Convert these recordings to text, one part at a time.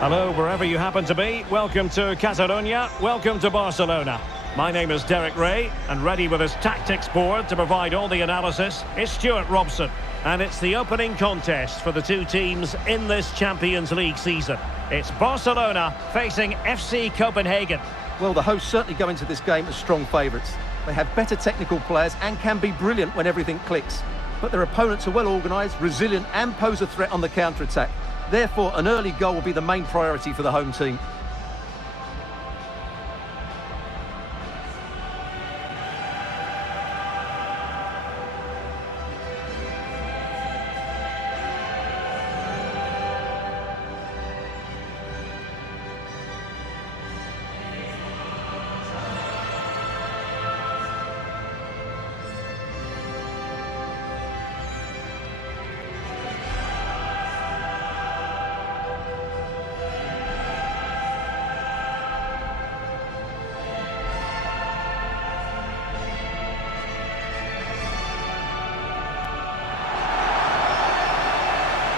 Hello, wherever you happen to be. Welcome to Catalonia. Welcome to Barcelona. My name is Derek Ray, and ready with his tactics board to provide all the analysis is Stuart Robson. And it's the opening contest for the two teams in this Champions League season. It's Barcelona facing FC Copenhagen. Well, the hosts certainly go into this game as strong favourites. They have better technical players and can be brilliant when everything clicks. But their opponents are well organised, resilient and pose a threat on the counter-attack. Therefore, an early goal will be the main priority for the home team.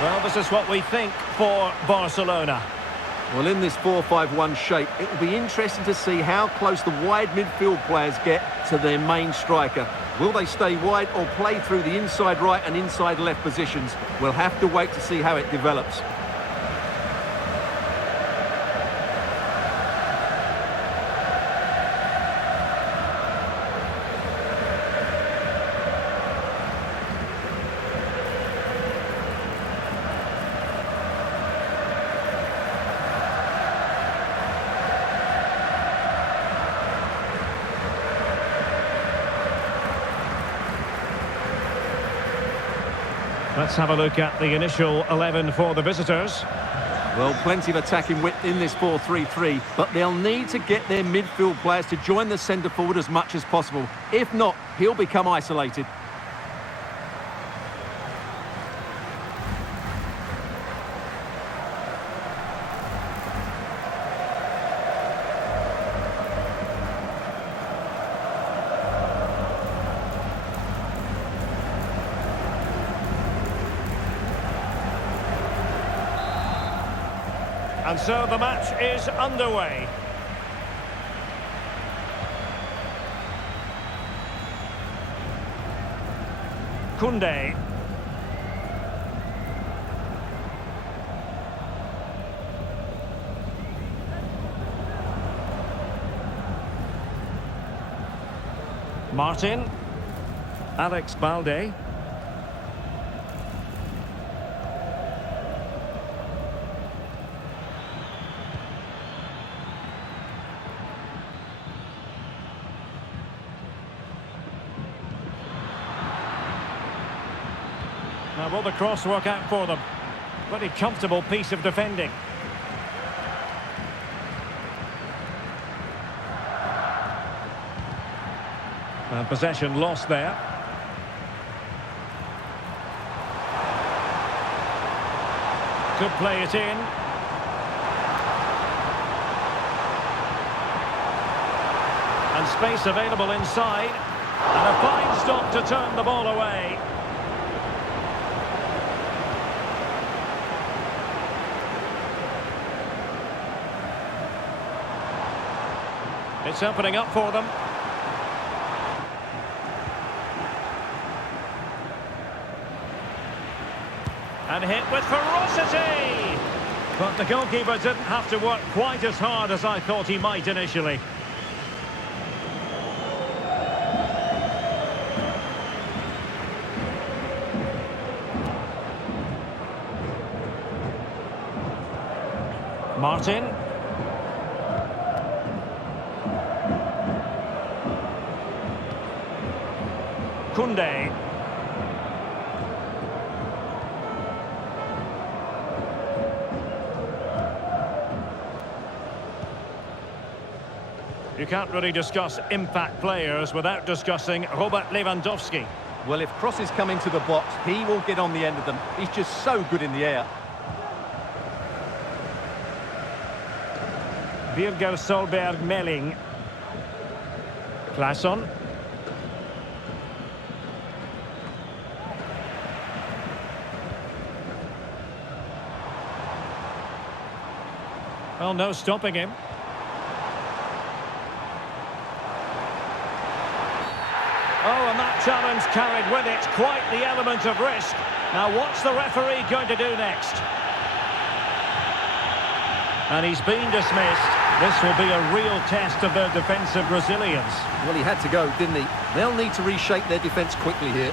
Well, this is what we think for Barcelona. Well, in this 4-5-1 shape, it will be interesting to see how close the wide midfield players get to their main striker. Will they stay wide or play through the inside right and inside left positions? We'll have to wait to see how it develops. Let's have a look at the initial 11 for the visitors. Well, plenty of attacking width in this 4-3-3, but they'll need to get their midfield players to join the centre forward as much as possible. If not, he'll become isolated. And so the match is underway. Koundé. Martin. Alex Balde. Now, will the cross work out for them? Pretty comfortable piece of defending. And possession lost there. Could play it in. And space available inside. And a fine stop to turn the ball away. It's opening up for them. And hit with ferocity! But the goalkeeper didn't have to work quite as hard as I thought he might initially. Martin. Koundé. You can't really discuss impact players without discussing Robert Lewandowski. Well, if crosses come into the box, he will get on the end of them. He's just so good in the air. Birger Solberg Melling. Claesson. Well, no stopping him. Oh, and that challenge carried with it quite the element of risk. Now, what's the referee going to do next? And he's been dismissed. This will be a real test of their defensive resilience. Well, he had to go, didn't he? They'll need to reshape their defence quickly here.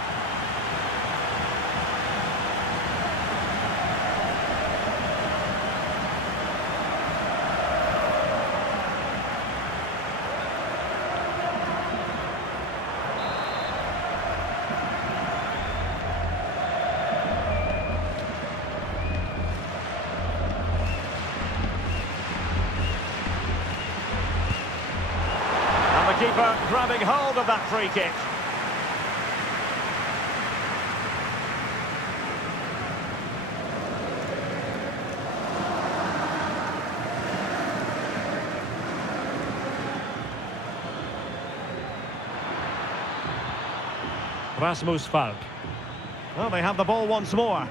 Keeper grabbing hold of that free kick. Rasmus Falk. Well, they have the ball once more.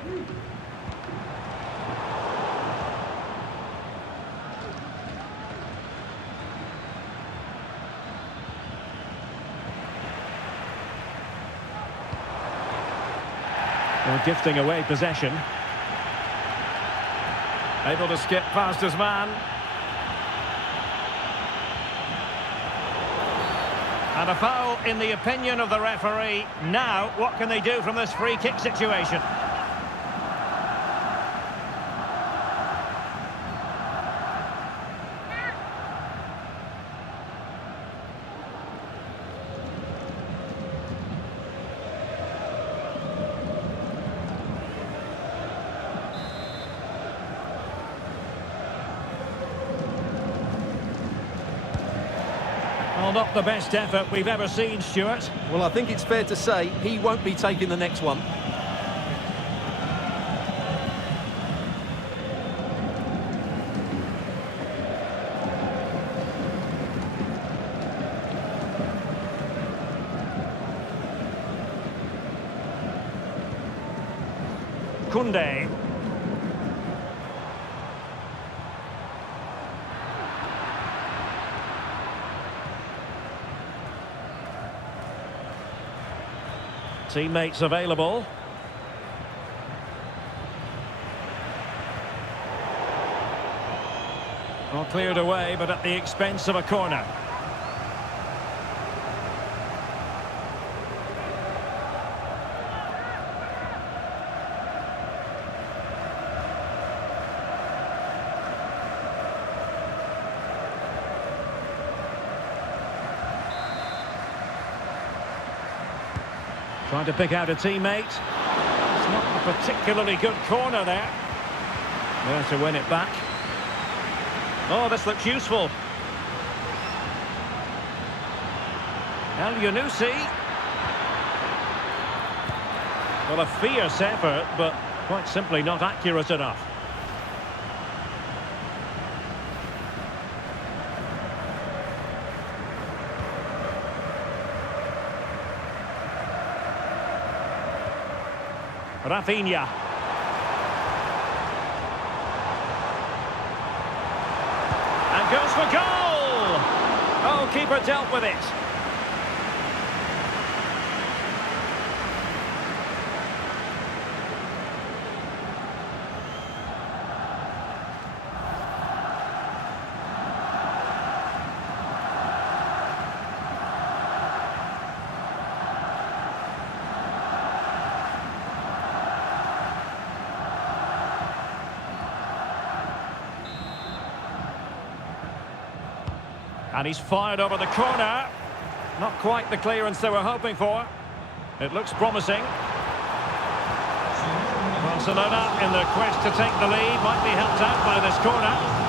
Well, gifting away possession. Able to skip past his man. And a foul in the opinion of the referee. Now, what can they do from this free kick situation? Well, not the best effort we've ever seen, Stuart. Well, I think it's fair to say he won't be taking the next one. Kunde. Teammates available. Well, cleared away, but at the expense of a corner. Trying to pick out a teammate. It's not a particularly good corner there. There to win it back. Oh, this looks useful. El Yunusi. Well, a fierce effort, but quite simply not accurate enough. Rafinha. And goes for goal! Oh, keeper dealt with it. And he's fired over the corner. Not quite the clearance they were hoping for. It looks promising. Barcelona, in their quest to take the lead, might be helped out by this corner.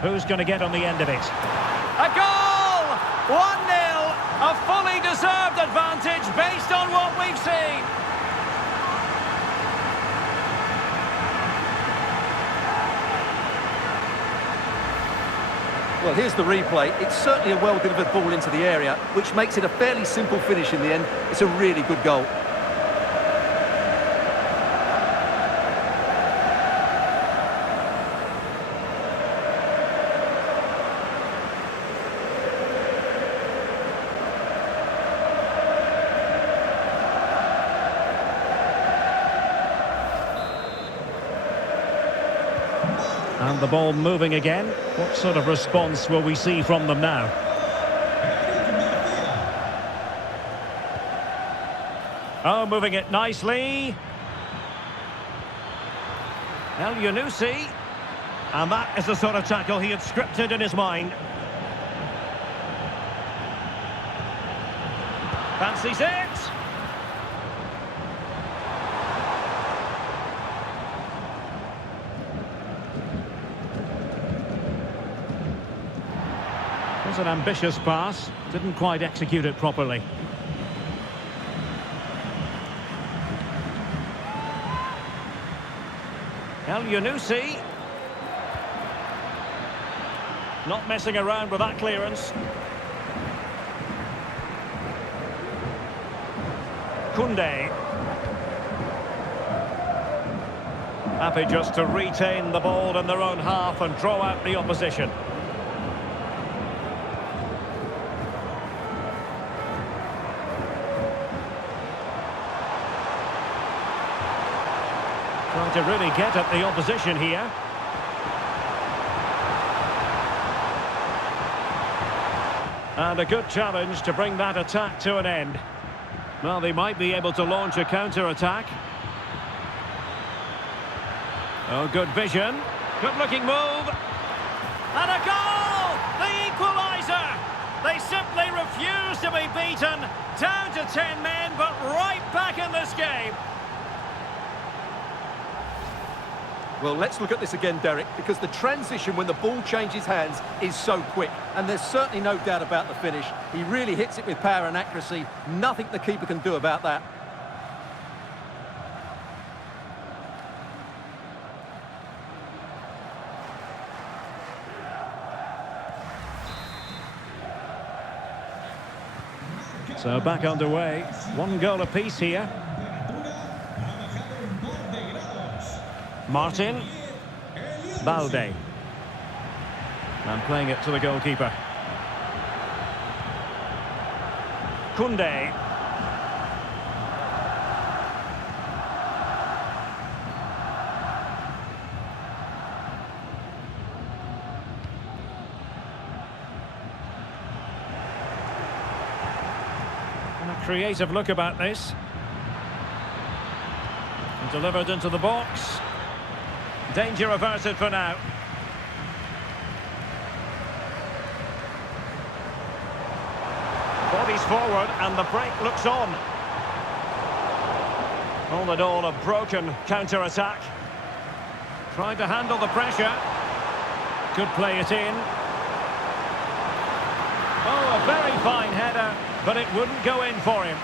Who's going to get on the end of it? A goal! 1-0! A fully deserved advantage based on what we've seen. Well, here's the replay. It's certainly a well-delivered ball into the area, which makes it a fairly simple finish in the end. It's a really good goal. And the ball moving again. What sort of response will we see from them now? Oh, moving it nicely. El Yunusi. And that is the sort of tackle he had scripted in his mind. Fancies it. It was an ambitious pass, didn't quite execute it properly. El Yunusi. Not messing around with that clearance. Koundé. Happy just to retain the ball in their own half and draw out the opposition. Trying to really get at the opposition here. And a good challenge to bring that attack to an end. Well, they might be able to launch a counter-attack. Oh, good vision. Good-looking move. And a goal! The equaliser! They simply refuse to be beaten. Down to 10 men, but right back in this game. Well, let's look at this again, Derek, because the transition when the ball changes hands is so quick. And there's certainly no doubt about the finish. He really hits it with power and accuracy. Nothing the keeper can do about that. So back underway. One goal apiece here. Martin. Balde. And playing it to the goalkeeper. Koundé. And a creative look about this. And delivered into the box. Danger averted for now. Bodies forward and the break looks on. All in all, a broken counter-attack. Trying to handle the pressure. Could play it in. Oh, a very fine header, but it wouldn't go in for him.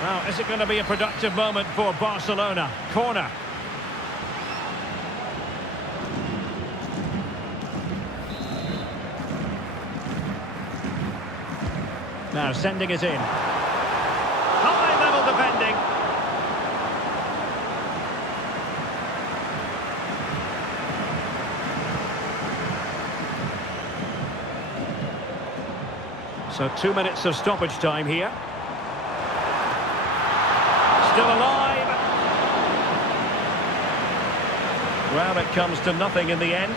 Now, is it going to be a productive moment for Barcelona? Corner. Now sending it in. High level defending. So 2 minutes of stoppage time here. Still alive. Well, it comes to nothing in the end.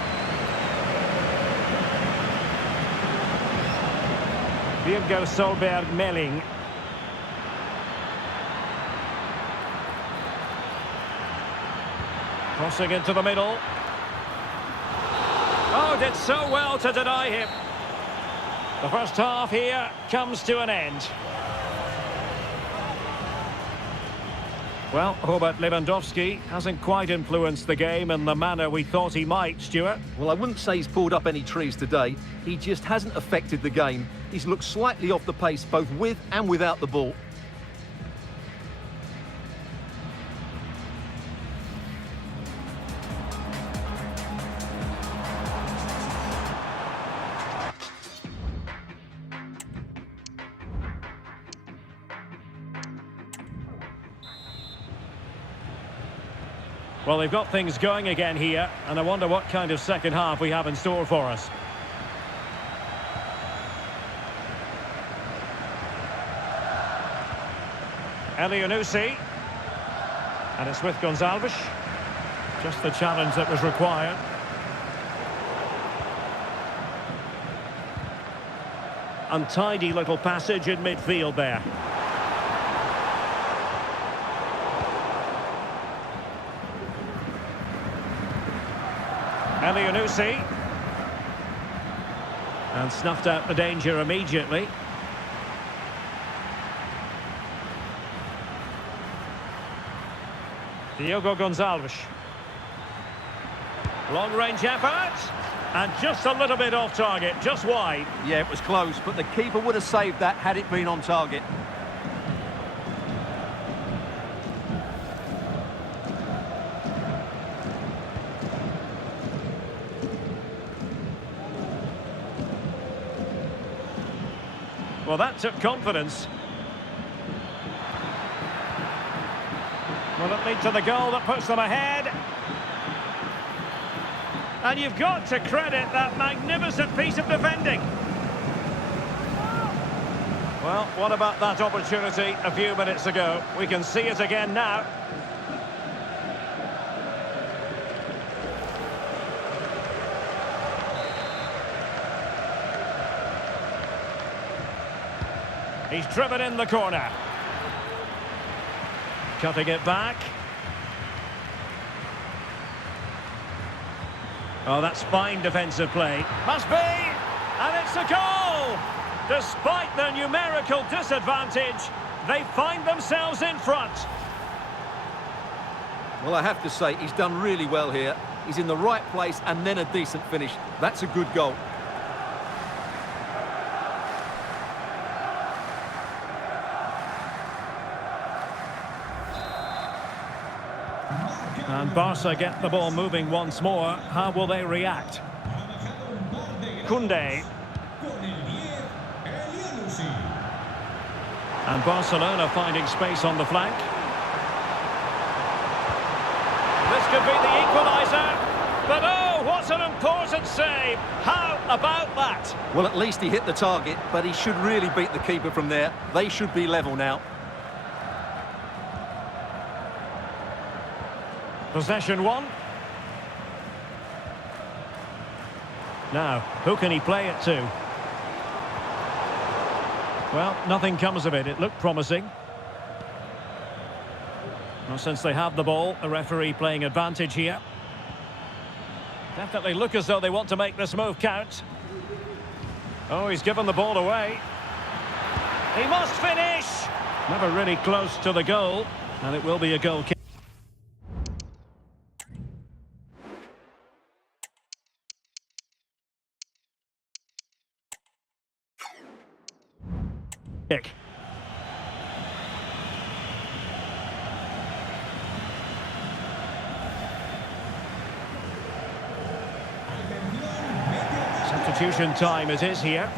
Virgo Solberg Melling. Crossing into the middle. Oh, did so well to deny him. The first half here comes to an end. Well, Robert Lewandowski hasn't quite influenced the game in the manner we thought he might, Stuart. Well, I wouldn't say he's pulled up any trees today. He just hasn't affected the game. He's looked slightly off the pace both with and without the ball. Well, they've got things going again here, and I wonder what kind of second half we have in store for us. Elyounoussi. And it's with Gonzalez. Just the challenge that was required. Untidy little passage in midfield there. Elyounoussi. And snuffed out the danger immediately. Diogo Gonzalez. Long-range effort. And just a little bit off target, just wide. Yeah, it was close, but the keeper would have saved that had it been on target. Well, that took confidence. Will it lead to the goal that puts them ahead? And you've got to credit that magnificent piece of defending. Well, what about that opportunity a few minutes ago? We can see it again now. He's driven in the corner. Cutting it back. Oh, that's fine defensive play. Must be! And it's a goal! Despite their numerical disadvantage, they find themselves in front. Well, I have to say, he's done really well here. He's in the right place and then a decent finish. That's a good goal. And Barca get the ball moving once more. How will they react? Koundé. And Barcelona finding space on the flank. This could be the equaliser. But oh, what an important save. How about that? Well, at least he hit the target, but he should really beat the keeper from there. They should be level now. Possession one. Now, who can he play it to? Well, nothing comes of it. It looked promising. Well, since they have the ball, the referee playing advantage here. Definitely look as though they want to make this move count. Oh, he's given the ball away. He must finish! Never really close to the goal, and it will be a goal kick. Substitution time it is here.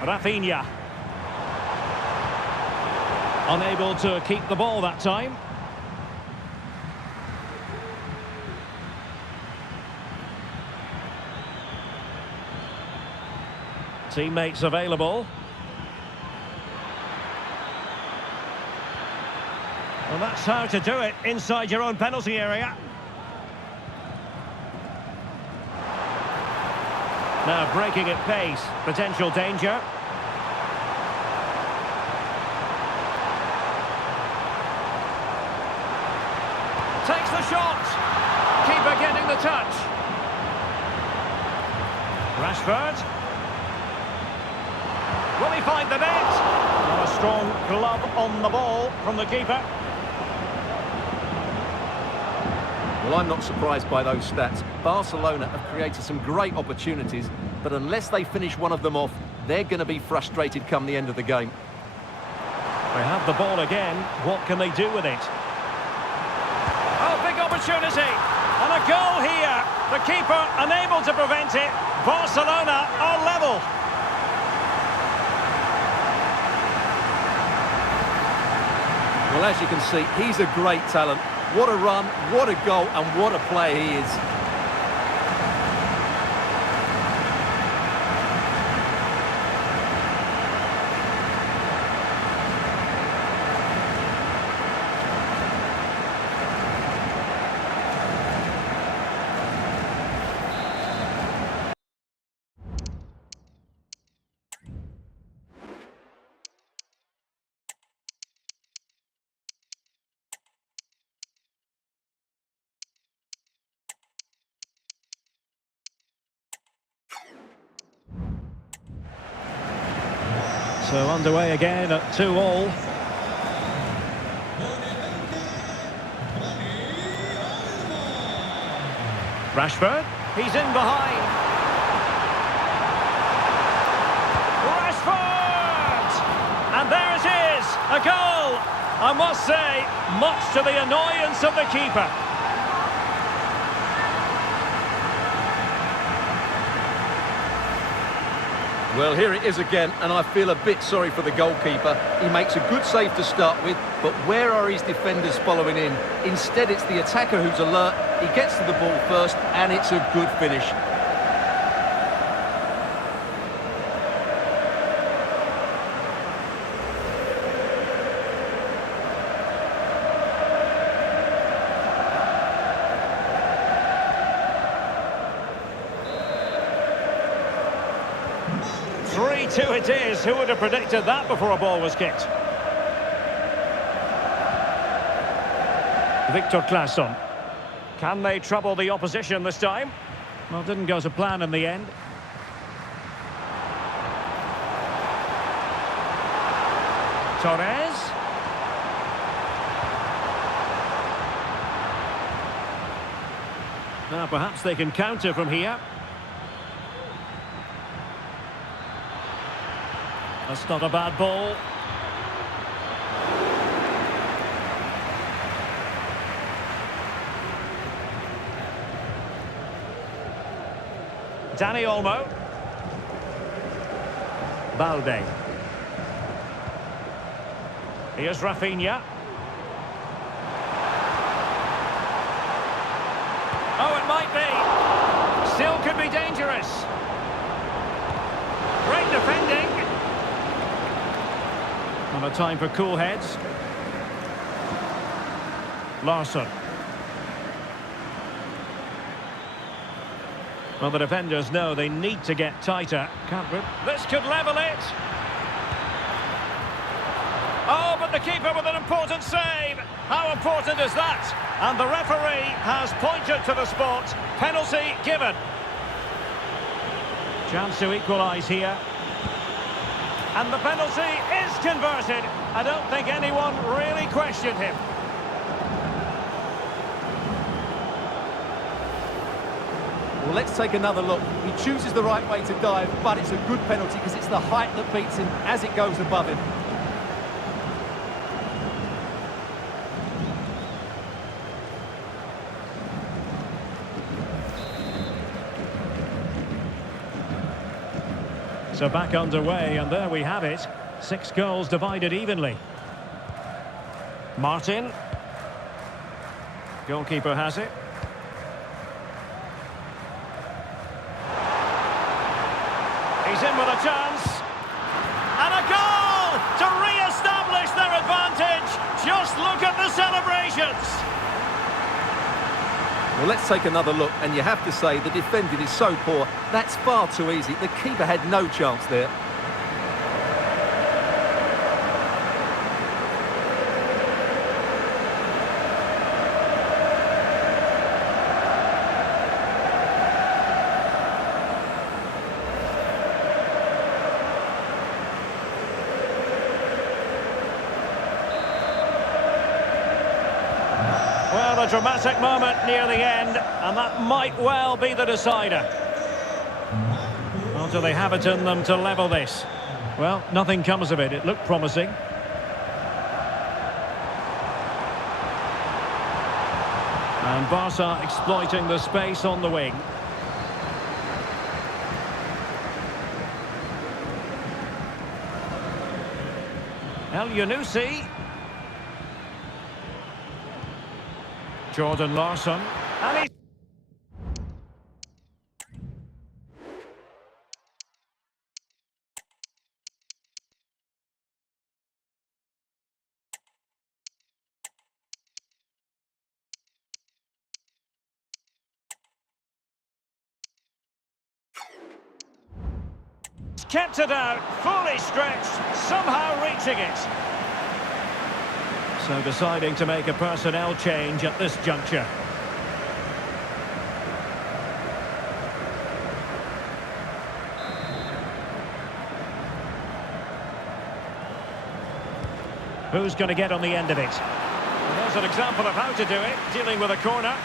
Rafinha. Unable to keep the ball that time. Teammates available. Well, that's how to do it inside your own penalty area. Now breaking at pace, potential danger. Takes the shot. Keeper getting the touch. Rashford. Will he find the net? Well, a strong glove on the ball from the keeper. Well, I'm not surprised by those stats. Barcelona have created some great opportunities, but unless they finish one of them off, they're going to be frustrated come the end of the game. They have the ball again. What can they do with it? Oh, big opportunity. opportunity. And a goal here. The keeper unable to prevent it. Barcelona are level. Well, as you can see, he's a great talent. What a run, what a goal, and what a player he is. So underway again at 2-2. Rashford, he's in behind. Rashford! And there it is, a goal! I must say, much to the annoyance of the keeper. Well, here it is again, and I feel a bit sorry for the goalkeeper. He makes a good save to start with, but where are his defenders following in? Instead, it's the attacker who's alert. He gets to the ball first, and it's a good finish. Two it is. Who would have predicted that before a ball was kicked? Victor Claesson. Can they trouble the opposition this time? Well, didn't go to plan in the end. Torres. Now perhaps they can counter from here. That's not a bad ball. Dani Olmo. Balde. Here's Rafinha. Oh, it might be. Still could be dangerous. Great defending. And a time for cool heads. Larsson. Well, the defenders know they need to get tighter. Can't rip. This could level it. Oh, but the keeper with an important save. How important is that? And the referee has pointed to the spot. Penalty given. Chance to equalise here. And the penalty is converted. I don't think anyone really questioned him. Well, let's take another look. He chooses the right way to dive, but it's a good penalty because it's the height that beats him as it goes above him. So back underway, and there we have it. 6 goals divided evenly. Martin. Goalkeeper has it. He's in with a chance. And a goal to re-establish their advantage. Just look at the celebrations. Well, let's take another look, and you have to say the defending is so poor. That's far too easy. The keeper had no chance there. Well, a dramatic moment near the end, and that might well be the decider. Or do they have it in them to level this? Well, nothing comes of it. It looked promising. And And Barca exploiting the space on the wing. El Yunusi. Jordan Larsson. And he's... kept it out, fully stretched, somehow reaching it. So deciding to make a personnel change at this juncture. Who's going to get on the end of it? Well, there's an example of how to do it, dealing with a corner.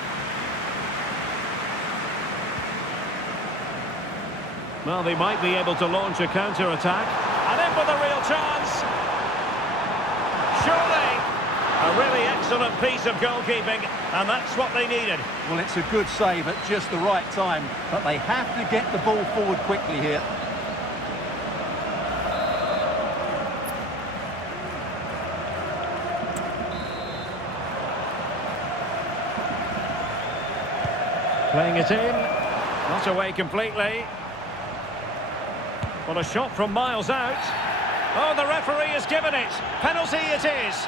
Well, they might be able to launch a counter-attack. And in with a real chance. Surely. A really excellent piece of goalkeeping, and that's what they needed. Well, it's a good save at just the right time, but they have to get the ball forward quickly here. Playing it in. Not away completely. Well, a shot from miles out. Oh, the referee has given it. Penalty it is.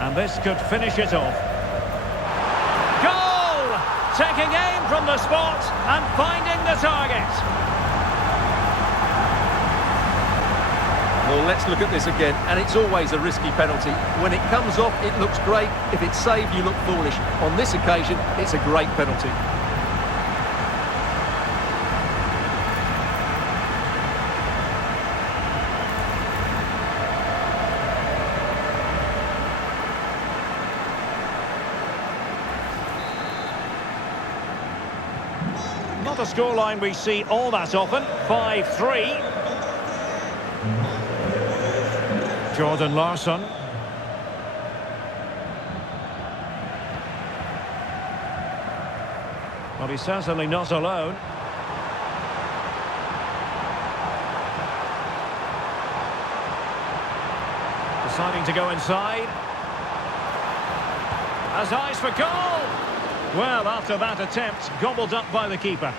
And this could finish it off. Goal! Taking aim from the spot and finding the target. Well, let's look at this again, and it's always a risky penalty. When it comes off, it looks great. If it's saved, you look foolish. On this occasion, it's a great penalty. Not a scoreline we see all that often. 5-3. Jordan Larsson. Well, he's certainly not alone. Deciding to go inside. Has eyes for goal. Well, after that attempt, gobbled up by the keeper.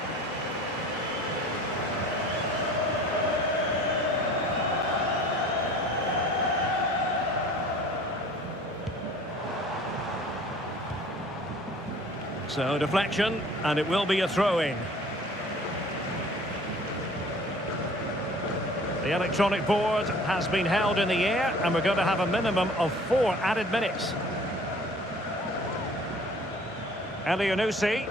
So, deflection, and it will be a throw-in. The electronic board has been held in the air, and we're going to have a minimum of 4 added minutes. El Yunusi.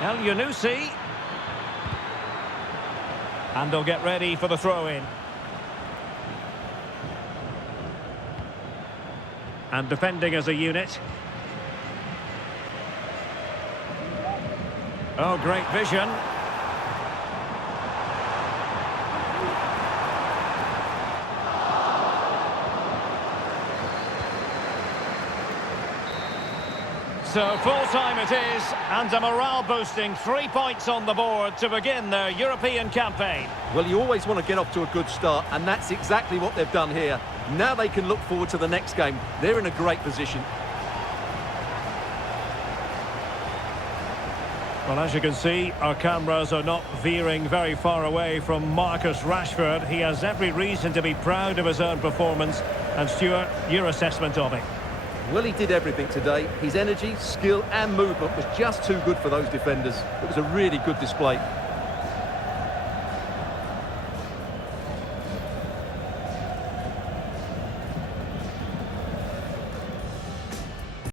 El Yunusi. And they'll get ready for the throw-in. And defending as a unit. Oh, great vision. So full-time it is, and a morale-boosting 3 points on the board to begin their European campaign. Well, you always want to get off to a good start, and that's exactly what they've done here. Now they can look forward to the next game. They're in a great position. Well, as you can see, our cameras are not veering very far away from Marcus Rashford. He has every reason to be proud of his own performance. And Stuart, your assessment of it? Well, he did everything today. His energy, skill and movement was just too good for those defenders. It was a really good display.